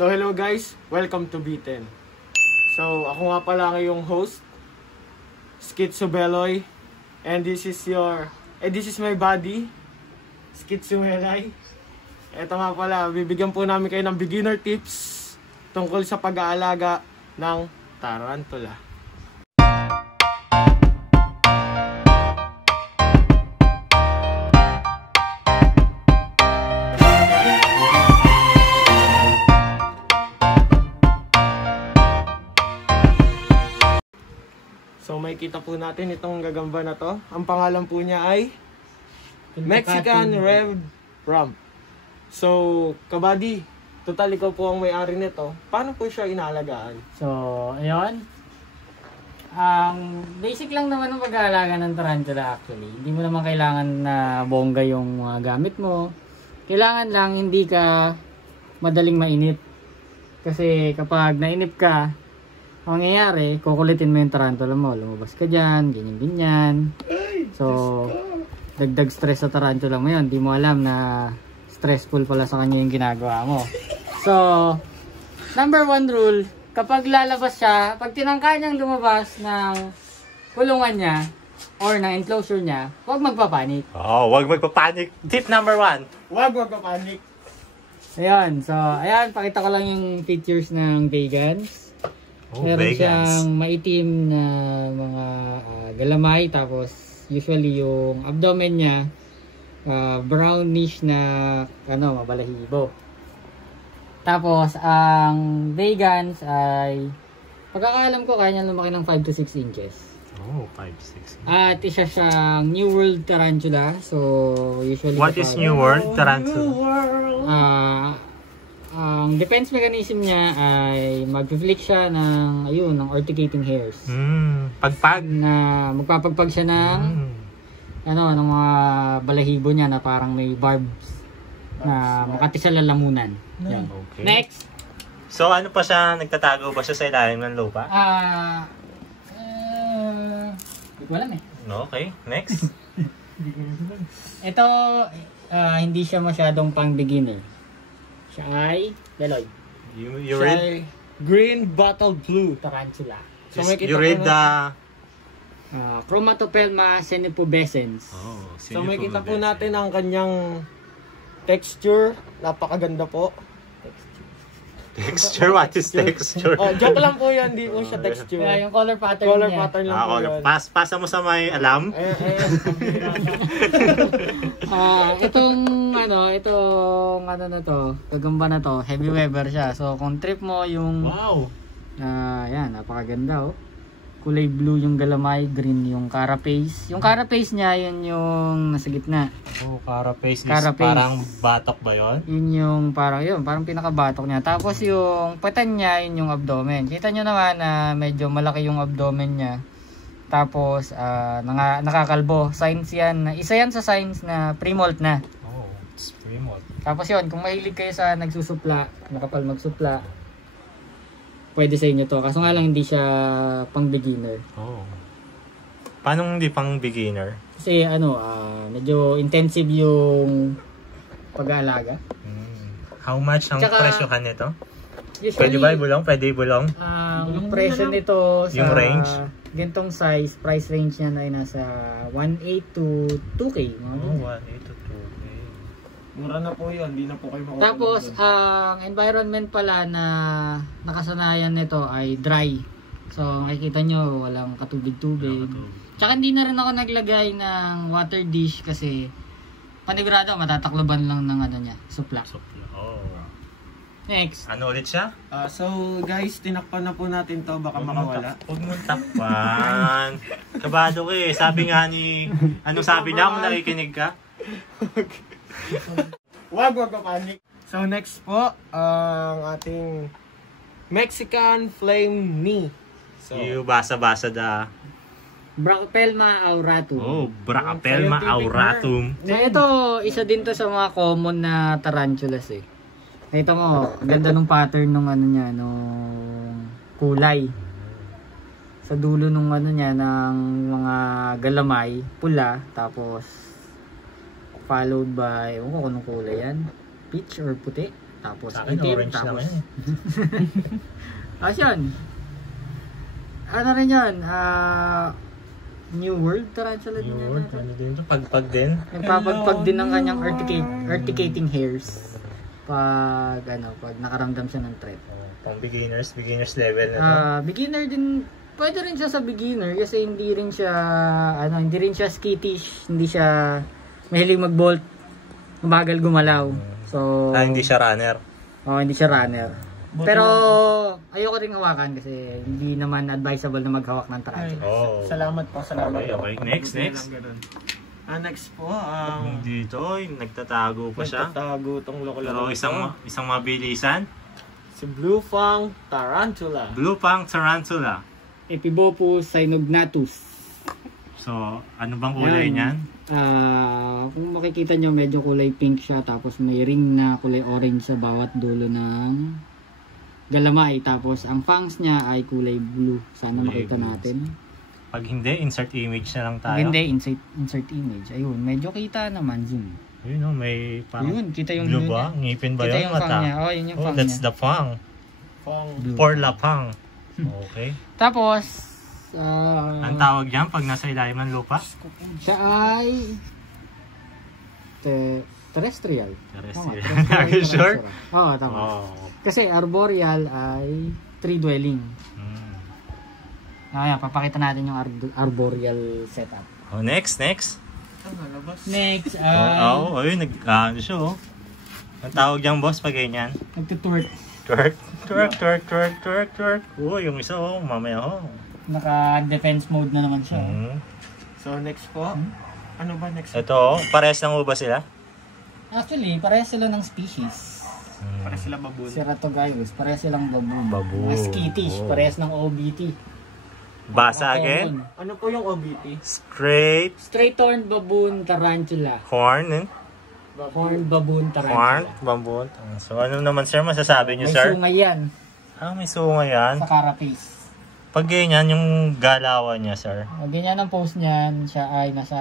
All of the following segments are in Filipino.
So hello guys, welcome to B10. So ako nga pala ngayong host, Skitsubeloy. And this is my buddy, Skitsumelay. Ito nga pala, bibigyan po namin kayo ng beginner tips tungkol sa pag-aalaga ng tarantula. So may kita po natin itong gagamba na to. Ang pangalan po niya ay Mexican Red Rump. So, kabady, total ikaw po ang may-ari nito. Paano po siya inaalagaan? So, ayun. Basic lang naman ang pag-aalaga ng tarantula actually. Hindi mo naman kailangan na bongga yung mga gamit mo. Kailangan lang hindi ka madaling mainip. Kasi kapag nainip ka, ang mangyayari, kukulitin mo yung tarantula mo. Lumabas ka dyan, ganyan-ganyan. So, dagdag stress sa tarantula mo yun. Hindi mo alam na stressful pala sa kanya yung ginagawa mo. So, number 1 rule, kapag lalabas siya, pag tinangka niyang lumabas ng kulungan niya or ng enclosure niya, huwag magpapanik. Huwag magpapanik. Tip number 1. Huwag magpapanik. Ayan, so, ayan, pakita ko lang yung features ng Vegans. Meron siyang maitim na mga galamay, tapos usually yung abdomen niya brownish na mabalahibo. Tapos ang Vegans ay pagkakaalam ko kaya niya lumaki ng 5 to 6 inches. 5 to 6. At isa siyang New World tarantula. So usually what is New World tarantula? Ang defense mechanism niya ay mag-flick siya ng urticating hairs. Pagpag na magpapagpag siya ng ng mga balahibo niya na parang may barbs na makati sa lalamunan. Yan. Okay. Next. So ano pa siya, nagtatago ba siya sa ilalim ng lupa? Hindi ko alam eh. Okay, next. Ito, hindi siya masyadong pang beginner. Siya ay Beloy. You read? Green Bottle Blue Tarantula. So, You read the Chromatopelma senipubescens. So may kita po natin ang kanyang texture. Napakaganda po. Texture? What is texture? Joke lang po yan. Di po siya texture. Yung color pattern Color niya. pattern lang po yan. Pasa mo sa may alam? Itong na to, gagamba na to, heavy weber siya. So kung trip mo yung yan, napakaganda oh. Kulay blue yung galamay, green yung carapace. Yung carapace niya, yun yung nasa gitna. Carapace is parang batok ba yun? Yun yung parang pinakabatok niya. Tapos yung patan niya, yun yung abdomen. Kita nyo naman na medyo malaki yung abdomen niya. Tapos nakakalbo. Signs yan. Isa yan sa signs na pre-molt na. It's pre-molt. Tapos yun, kung mahilig kayo sa nagsusupla, nakapal magsupla, pwede sa inyo to. Kaso nga lang hindi siya pang beginner. Paano hindi pang beginner? Kasi medyo intensive yung pag-aalaga. How much ang presyohan nito? Usually, Pwede ba ibulong? Pwede ibulong? Ang presyo nito sa yung range? Gantong size, price range niya ay nasa 1.8 to 2K. 1.8 to 2K. Mura na po yun. Hindi na po kayo makapagod. Tapos, ang environment pala na nakasanayan nito ay dry. So, makikita nyo, walang katubig-tubig. Tsaka hindi na rin ako naglagay ng water dish kasi panigurado, matatakloban lang ng supla. Next. Ano ulit siya? So guys, tinakpan na po natin to. Baka makawala. Huwag mong takpan. Kabado ko eh. Sabi nga ni... Anong sabi niya kung nakikinig ka? Huwag magpapanik. So next po, ang ating Mexican Flame Knee. So, You basa-basa da... Brachypelma auratum. Brachypelma auratum. So ito, isa din to sa mga common na tarantulas eh. Nakita mo, ganda nung pattern nung nung kulay. Sa dulo nung niya, ng mga galamay, pula, tapos followed by, kung anong kulay yan, peach or puti. tapos Sa akin, itim, orange tapos... naman eh. Tapos yun. Ano rin yun? New World Tarantula din New yan. World, ano din to? Pagpag din. Nagpapagpag din ng kanyang urticating hairs. Pag nakaramdam siya ng threat. Pang beginners level na to. Beginner din, pwede rin siya sa beginner kasi hindi rin siya skittish, hindi siya mahilig mag-bolt, mabagal gumalaw. So, Hindi siya runner. hindi siya runner. Pero ayoko rin hawakan kasi hindi naman advisable na maghawak ng tarantula. Oh. Salamat po, salamat. Okay. Next. Next po, Dito, nagtatago pa siya. nagtatago tong loko Pero isang mabilisan. si Blue Fang Tarantula. Blue Fang Tarantula. Epibopus cynognathus. So, ano bang kulay Yan. niyan? Kung makikita nyo, medyo kulay pink siya. Tapos may ring na kulay orange sa bawat dulo ng galamay. Tapos ang fangs niya ay kulay blue. Sana Kulay makita blue. natin. Pag hindi, insert image na lang tayo. Hindi, insert image. Ayun, medyo kita naman. Zoom. Yun, may parang Ayun, kita yung blue blue ba? niya. Ngipin ba Kita yun? yung fang niya. Yun yung fang That's niya. the fang. Fang. Blue. For la fang. Okay. Tapos, Ang tawag diyan pag nasa ilalim ng lupa? siya ay terrestrial. Terrestrial. Tama, Are you sure? Oo, tama. Oh. Kasi arboreal ay tree dwelling. Papakita natin yung arboreal setup. Oh, next. Next, Ayun, ano siya, oh. Ang tawag diyang boss pag ganyan? nagtutwerk. Twerk. Oh, yung isa, oh, mamaya, oh. Naka-defense mode na naman siya. So next po, ano ba next? Ito, oh, parehas lang ba sila? Actually, parehas sila ng species. Para sila baboon. Ceratogyrus, parehas silang baboon. Baboon. Mga skittish, Oh. parehas ng OBT. Basa Mga again. common. Ano po yung OBT? Straight-horned baboon tarantula. Horn, Horned baboon tarantula. bamboo. So, ano naman, sir, masasabi niyo, May sir? sungay yan May sunga yan. sa carapace. Pag ganyan, yung galawan niya, sir. Pag ganyan ang pose niyan, siya ay nasa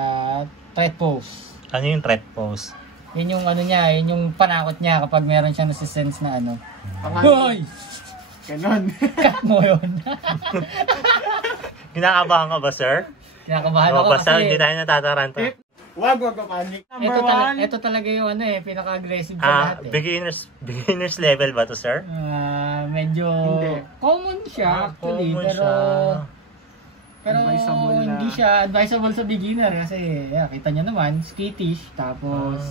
threat pose. Ano yung threat pose? Yun yung ano niya, yun yung panakot niya kapag meron siyang nasisense na ano. Hoy! Ganon. Cut mo yun. Kinakabahan ka ba, sir? Kinakabahan ako Basta kasi hindi tayo natataranta. Wag ka panic. Number one. ito talaga yung ano pinaka-aggressive sa lahat Beginners level ba to, sir? Medyo Hindi. common siya actually, common pero siya. Advisable na. hindi siya advisable sa beginner kasi kita nyo naman, skittish, tapos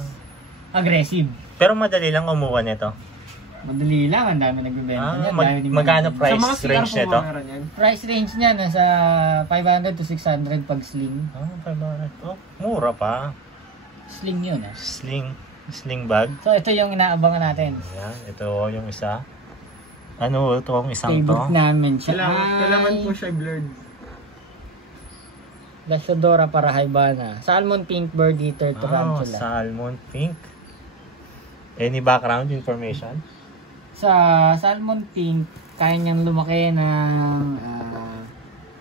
aggressive. Pero madali lang kumuha nito. Madali lang, ang dami nagbebenta niyan. Magkano Sa price mga CR range po nito? meron yan. Price range niya nasa 500 to 600 pag sling. 500. Oh, mura pa. Sling yun Sling bag. So ito yung inaabangan natin. Ayan, ito yung isa. Ano itong isang to? Favorite namin siya. Kailangan po siya blurred. Lasiodora parahybana. Salmon pink bird eater tarantula. Salmon pink. Any background information? Sa salmon pink, kaya niyang lumaki ng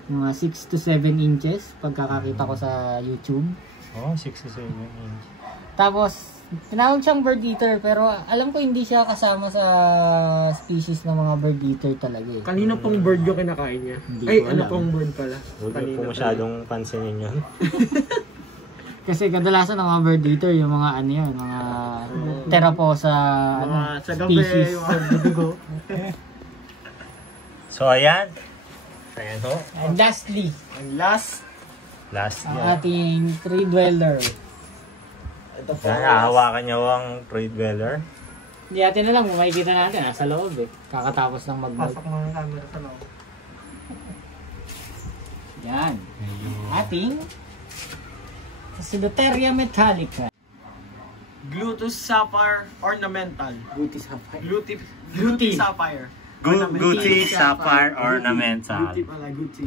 mga 6 to 7 inches pagkakakita ko sa YouTube. 6 to 7 inch. Tapos, tinawag siyang bird eater pero alam ko hindi siya kasama sa species ng mga bird eater talaga eh. Kanino pong bird yung kinakain niya? Hindi Ay, ko ano alam. pong bird pala? Huwag niyo po masyadong pansinin yun. Kasi kadalasan ng mga bird eater, yung mga ano yun, mga Teraposa Sa gabi, species. dugo. So, ayan. Ayan ho. And lastly, And last, Last ang year. ating tree dweller. ito po. Yan, hahawakan niyo ang trade dweller. Hindi natin na lang, kung makikita natin, nasa loob eh. Kakatapos ng mag-vlog. Pasok mo yung camera sa loob. Yan. Ating Sidoteria metallica. Gluteus sapphire ornamental. Gutis hapay. Gluteus sapphire. Gucci Sapphire Ornamental. Gucci pala, Gucci.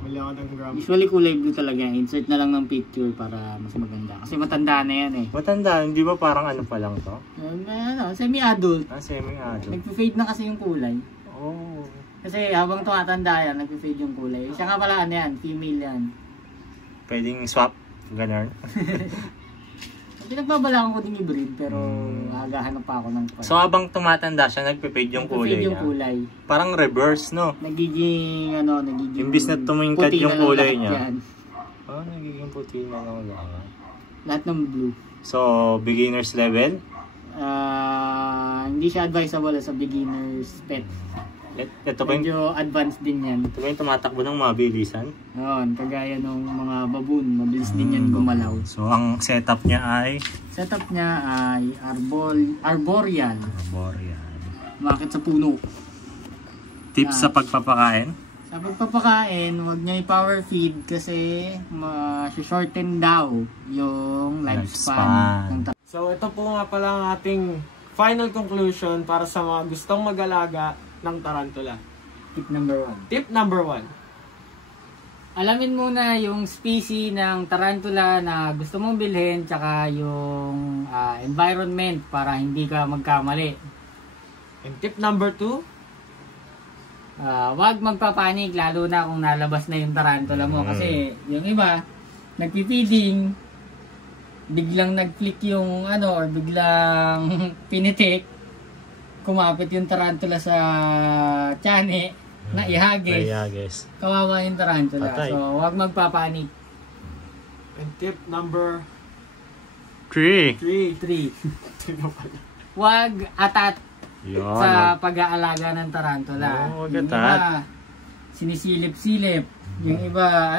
Mali ako ng gram. Usually kulay blue talaga. Insert na lang ng picture para mas maganda. Kasi matanda na yan eh. Matanda, hindi ba parang ano pa lang to? Semi-adult. Semi-adult. Nagpe-fade na kasi yung kulay. Oh. Kasi habang tumatanda yan, nagpe-fade yung kulay. Siya nga pala ano yan, female yan. Pwedeng swap. Ganon. Pinagbabalangan ko din i-breed pero hagahanap pa ako ng farm. So habang tumatanda siya, nagpe-fade yung kulay Nagpe-fade yung niya. kulay. Parang reverse, no? Nagiging Imbis na tumingkad puti yung na lang kulay lahat niya. yan. Oh, nagiging puti na lang lahat. Lahat ng blue. So, beginner's level? Hindi siya advisable sa beginner's pet. Ito ba yung, Medyo advanced din yan. ito ba yung tumatakbo ng mabilisan? Yun, kagaya ng mga baboon, mabilis din yan gumalaw. So, ang setup niya ay Setup niya ay arboreal. arboreal. Bakit sa puno? Tips sa pagpapakain? Sa pagpapakain, huwag niya i-power feed kasi shorten daw yung lifespan. So ito po nga pala ang ating final conclusion para sa mga gustong mag-alaga ng tarantula. Tip number 1. Tip number 1. Alamin muna yung species ng tarantula na gusto mong bilhin tsaka yung environment para hindi ka magkamali. And tip number 2. Wag magpapanik lalo na kung nalabas na yung tarantula mo kasi yung iba nagpi-feeding biglang nag-click yung or biglang pinitik kumapit yung tarantula sa tiyan na ihagis. Kawawa yung tarantula. Patay. So wag magpapanik. And tip number 3. 3. Wag atat Yun. sa pag-aalaga ng tarantula. Wag Yung atat. iba, sinisilip-silip. Yung iba,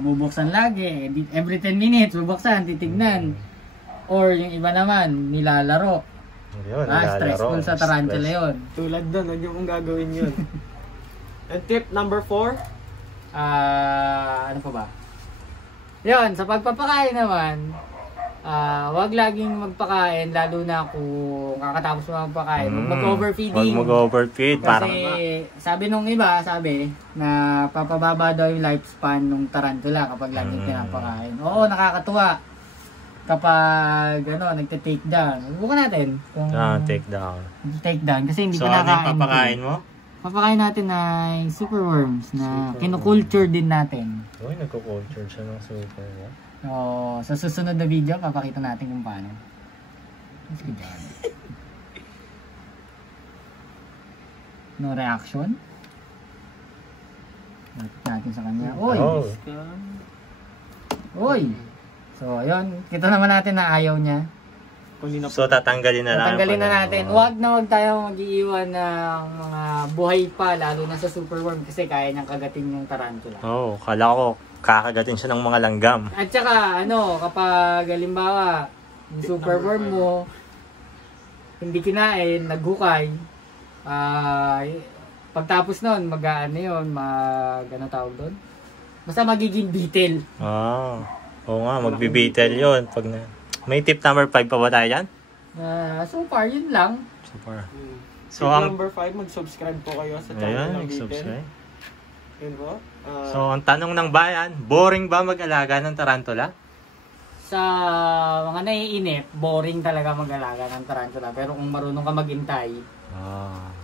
bubuksan lagi. Every 10 minutes, bubuksan, titignan. Or yung iba naman, nilalaro. Yun, Stressful sa tarantula yun. Tulad doon, huwag niyo pong gagawin yun. And tip number 4. Ano pa ba? Yun, sa pagpapakain naman, wag laging magpakain, lalo na kung kakatapos mo magpakain. Huwag mag-overfeeding. Huwag mag-overfeed. Kasi sabi nung iba, na papababa daw yung lifespan ng tarantula kapag laging pinapakain. Oo, nakakatuwa. Kapag nagte-take down. Subukan natin. Kung take down. take down kasi hindi So, pa ano yung nakain. papakain mo? Papakain natin ay superworms na kinukulture din natin. Uy, nagko-culture siya ng superworm. So, sa susunod na video, papakita natin kung paano. Let's go down. No reaction. Lapit natin sa kanya. Oy! Oy! So, ayun. Kita naman natin na ayaw niya. So, tatanggalin na lang. Tatanggalin na natin. Huwag tayo mag-iiwan ng mga buhay pa, lalo na sa superworm kasi kaya niyang kagatin yung tarantula. Kala ko kakagatin siya ng mga langgam. At saka, kapag halimbawa, yung superworm mo, hindi kinain, naghukay, pagtapos nun, ano tawag doon? Basta magiging beetle. Oo nga, magbibitel yun. May tip number 5 pa ba tayo dyan? So far, yun lang. So, tip number 5, mag-subscribe po kayo sa channel ng Beetle. Subscribe. Yun po. So, ang tanong ng bayan, boring ba mag-alaga ng tarantula? Sa mga naiinip, boring talaga mag-alaga ng tarantula. Pero kung marunong ka maghintay,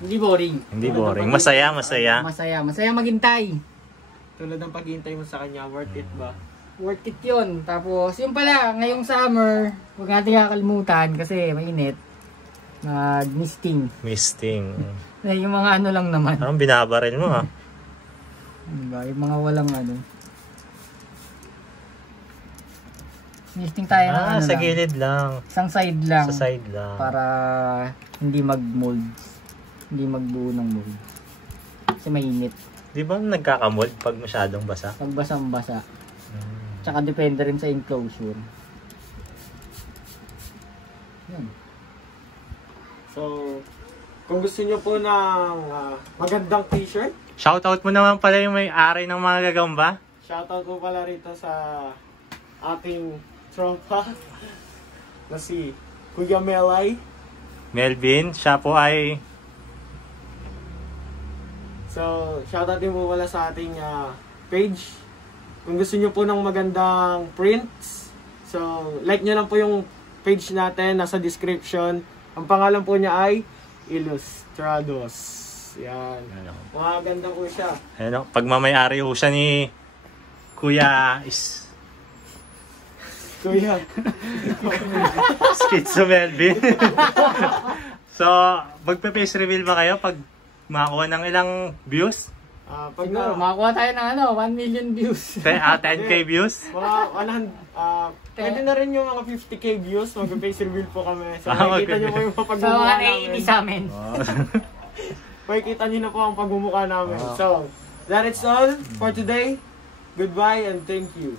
hindi boring. Hindi boring. Masaya. Masaya maghintay. Tulad ng paghihintay mo sa kanya, worth it ba? Worth it yun. Tapos, yung pala, ngayong summer, huwag natin kakalimutan kasi mainit. Misting. Yung mga lang naman. Parang binabaril mo Diba? Yung mga walang Misting tayo ng sa gilid lang. Isang side lang. Sa side lang. Para hindi mag-mold. Hindi magbuo ng mold. Kasi mainit. Di ba nagkakamold pag masyadong basa? Pag basang-basa. Tsaka depende rin sa enclosure. Yan. So, kung gusto nyo po ng magandang t-shirt, Shoutout mo naman pala yung may-ari ng mga gagamba. shoutout po pala rito sa ating tropa na si Kuya Melvin, siya po ay... So, shoutout din po pala sa ating page. Kung gusto nyo po ng magandang prints, so like nyo lang po yung page natin, nasa description. Ang pangalan po niya ay Illustrados. Yan. Maganda po siya. Pagmamayari po siya ni Kuya Kuya. Schizo Melvin. So, magpe-face reveal ba kayo pag makakuha ng ilang views? Pag Siguro, makakuha tayo ng 1 million views. 10K views? mga 100, pwede na rin yung mga 50k views, mag-face reveal po kami. So, Ah, makikita nyo po yung So, pagmumukha mga namin. naiinis sa amin. Makikita nyo na po ang pagmumukha namin. So, that is all for today. Goodbye and thank you.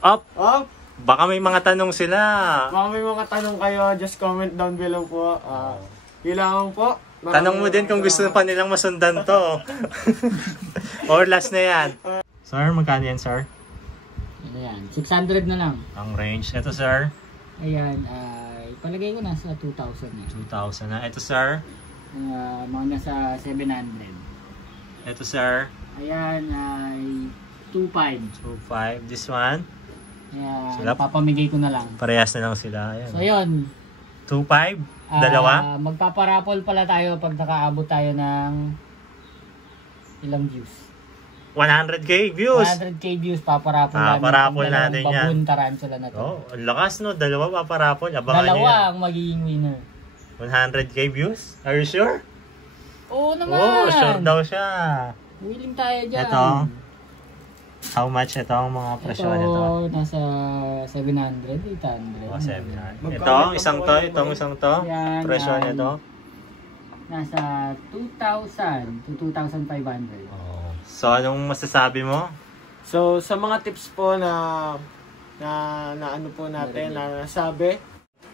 Up! Up! Baka may mga tanong sila. Baka may mga tanong kayo, just comment down below po. Kailangan po. Tanong mo din kung gusto pa nilang masundan to. Or last na yan. Sir, magkano yan, sir? Ayan, 600 na lang. Ang range. Ito, sir. Ayan, palagay ko nasa 2,000 na. 2,000 na. Ito, sir. Mga nasa 700. Ito, sir. Ayan, ay 2,500. 2,500. This one. Ayan, Sila? papamigay ko na lang. Parehas na lang sila. Ayan. So, yun. 2,500. Dalawa. Magpaparapol pala tayo pag nakaabot tayo ng ilang views. 100k views. 100k views, paparapol Parapol natin natin yan. Baboon tarantula na to. Oh, ang lakas no. Dalawa paparapol. Abangan nyo Dalawa yan. ang magiging winner. 100k views? Are you sure? Oo naman! Oh, sure daw siya. Willing tayo dyan. Ito. How much ito ang mga presyo nito? Nasa 700, 800. Oh, 700. Ito, isang to, itong isang to. Yan, Presyo yan. nito. Nasa 2,000 to 2,500. Oh. So, anong masasabi mo? So, sa mga tips po na ano po natin, na nasabi,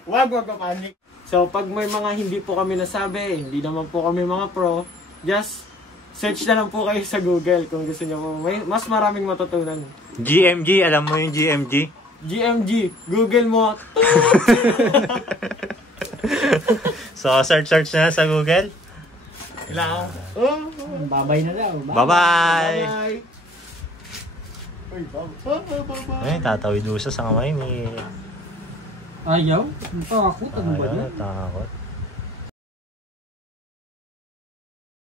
wag magpapanik. So, pag may mga hindi po kami nasabi, hindi naman po kami mga pro, just search na lang po kayo sa Google kung gusto niyo po. May mas maraming matutunan. GMG, alam mo yung GMG? GMG, Google mo. So, search na sa Google. Kailangan. Babay na daw. Bye-bye! Bye! Uy, bye! Ay, tatawid doon siya sa kamay ni... Ayaw? Takot. Ano ba Ayaw, yan? takot.